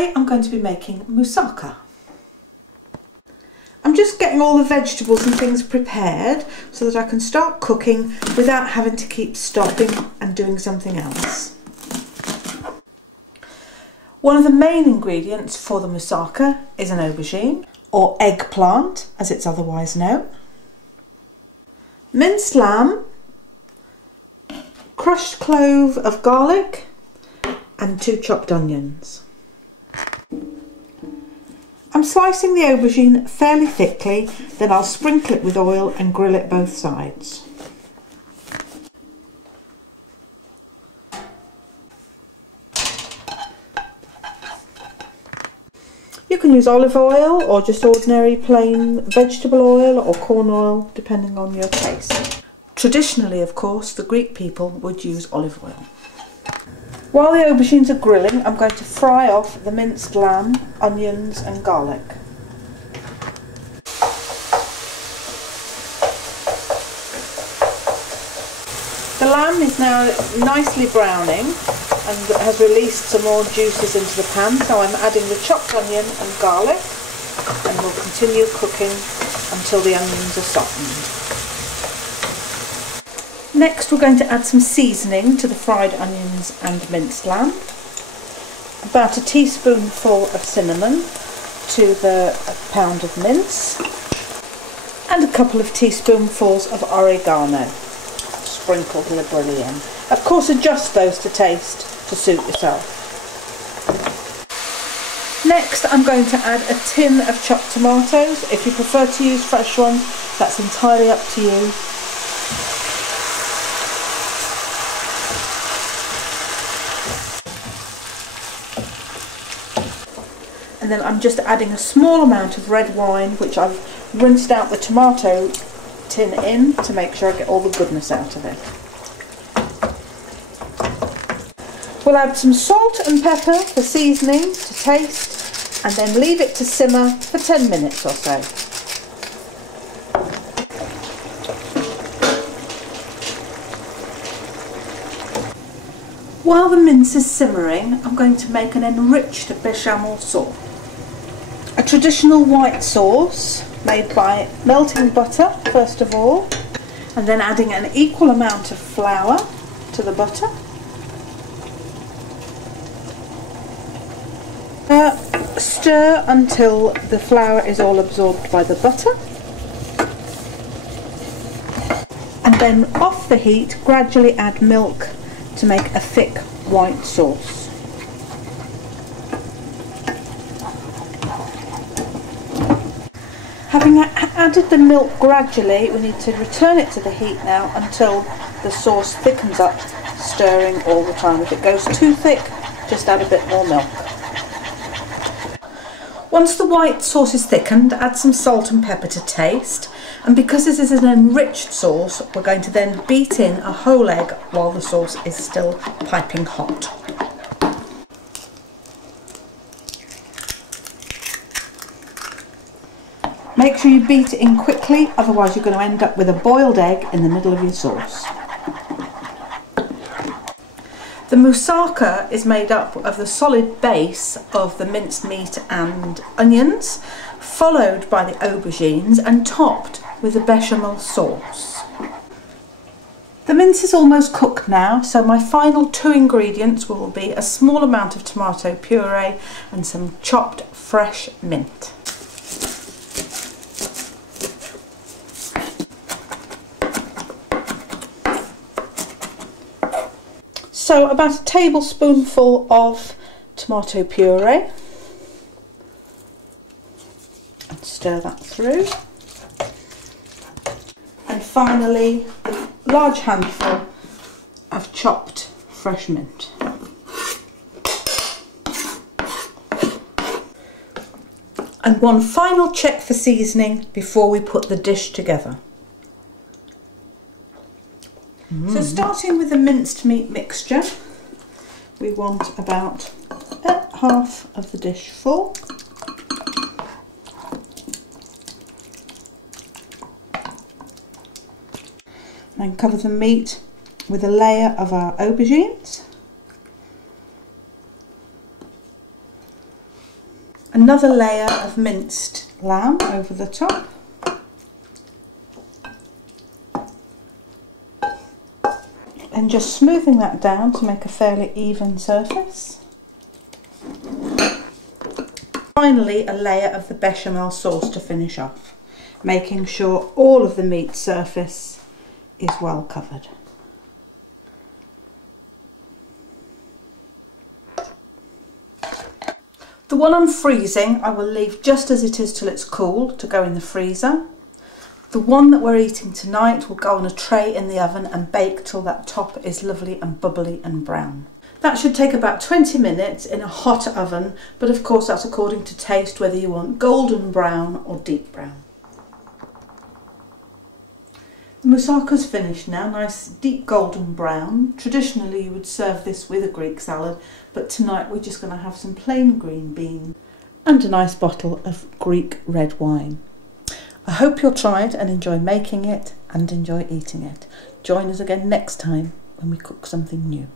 Today I'm going to be making moussaka. I'm just getting all the vegetables and things prepared so that I can start cooking without having to keep stopping and doing something else. One of the main ingredients for the moussaka is an aubergine, or eggplant as it's otherwise known, minced lamb, crushed clove of garlic and 2 chopped onions. I'm slicing the aubergine fairly thickly, then I'll sprinkle it with oil and grill it both sides. You can use olive oil or just ordinary plain vegetable oil or corn oil, depending on your taste. Traditionally, of course, the Greek people would use olive oil. While the aubergines are grilling, I'm going to fry off the minced lamb, onions and garlic. The lamb is now nicely browning and has released some more juices into the pan, so I'm adding the chopped onion and garlic, and we'll continue cooking until the onions are softened. Next we're going to add some seasoning to the fried onions and minced lamb, about a teaspoonful of cinnamon to the pound of mince, and a couple of teaspoonfuls of oregano sprinkled liberally in. Of course, adjust those to taste to suit yourself. Next I'm going to add a tin of chopped tomatoes. If you prefer to use fresh ones, that's entirely up to you. And then I'm just adding a small amount of red wine, which I've rinsed out the tomato tin in to make sure I get all the goodness out of it. We'll add some salt and pepper for seasoning to taste, and then leave it to simmer for 10 minutes or so. While the mince is simmering, I'm going to make an enriched bechamel sauce. A traditional white sauce made by melting butter first of all, and then adding an equal amount of flour to the butter. Stir until the flour is all absorbed by the butter, and then off the heat gradually add milk to make a thick white sauce. Having added the milk gradually, we need to return it to the heat now until the sauce thickens up, stirring all the time. If it goes too thick, just add a bit more milk. Once the white sauce is thickened, add some salt and pepper to taste. And because this is an enriched sauce, we're going to then beat in a whole egg while the sauce is still piping hot. Make sure you beat it in quickly, otherwise you're going to end up with a boiled egg in the middle of your sauce. The moussaka is made up of the solid base of the minced meat and onions, followed by the aubergines and topped with the bechamel sauce. The mince is almost cooked now, so my final 2 ingredients will be a small amount of tomato puree and some chopped fresh mint. So about a tablespoonful of tomato puree, and stir that through. And finally, a large handful of chopped fresh mint. And one final check for seasoning before we put the dish together. So starting with the minced meat mixture, we want about half of the dish full. And cover the meat with a layer of our aubergines. Another layer of minced lamb over the top. And just smoothing that down to make a fairly even surface. Finally, a layer of the bechamel sauce to finish off, making sure all of the meat surface is well covered. The one I'm freezing I will leave just as it is till it's cool to go in the freezer. The one that we're eating tonight will go on a tray in the oven and bake till that top is lovely and bubbly and brown. That should take about 20 minutes in a hot oven, but of course that's according to taste, whether you want golden brown or deep brown. The moussaka's finished now, nice deep golden brown. Traditionally you would serve this with a Greek salad, but tonight we're just going to have some plain green beans and a nice bottle of Greek red wine. I hope you'll try it and enjoy making it and enjoy eating it. Join us again next time when we cook something new.